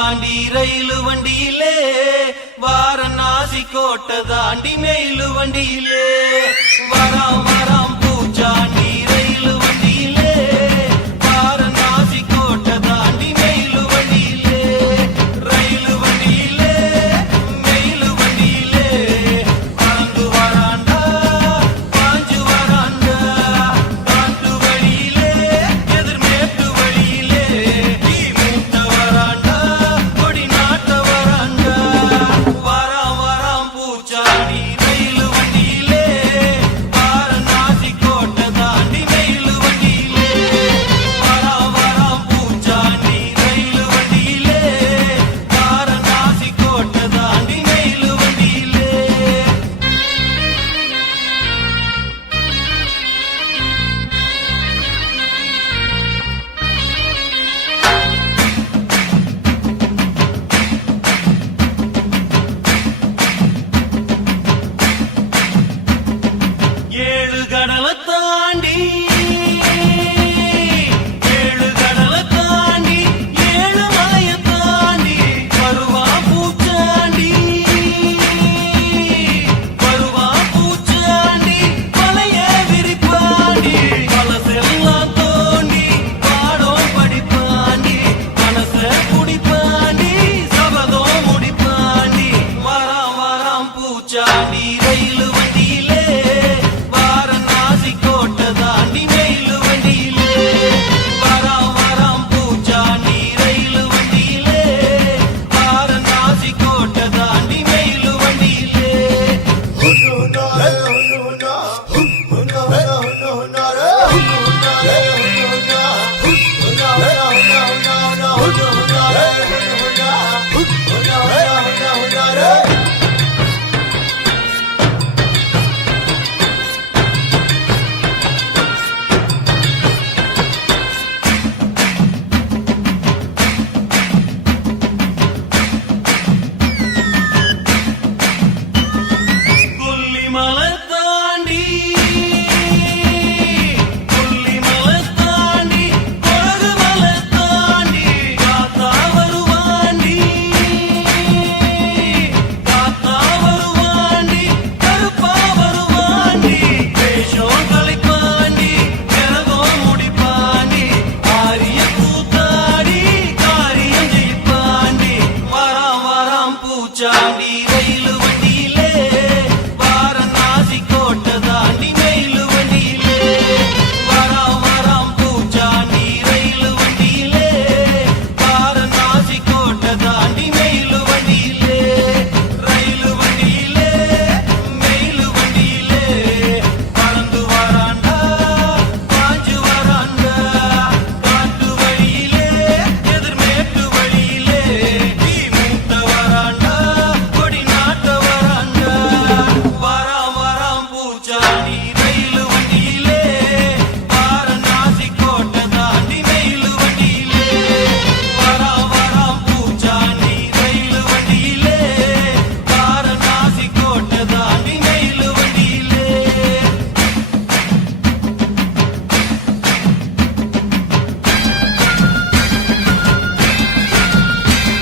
தாண்டி ரயிலு வண்டியிலே வாரணாசி கோட்டை தாண்டி மெயிலு வண்டியிலே வராம் வராம் பூச்சாண்டி ரயிலு வண்டியிலே வாரணாசி கோட்டை தாண்டி மெயிலு வண்டியிலே ரயிலு வண்டியிலே மெயிலு வண்டியிலே பறந்து வராண்டா பாஞ்சு வராண்டா காட்டு வழியிலே எதிர்மேட்டு வழியிலே நீ மூட்ட வராண்டா கொடி நாட்ட வராண்டா வராம் வராம் பூச்சாண்டி ரயிலு வண்டியிலே வாரணாசி கோட்டை தாண்டி மெயிலு வண்டியிலே வராம் வராம் பூச்சாண்டி ரயிலு வண்டியிலே வாரணாசி கோட்டை தாண்டி மெயிலு வண்டியிலே ஏழு கடலை தாண்டி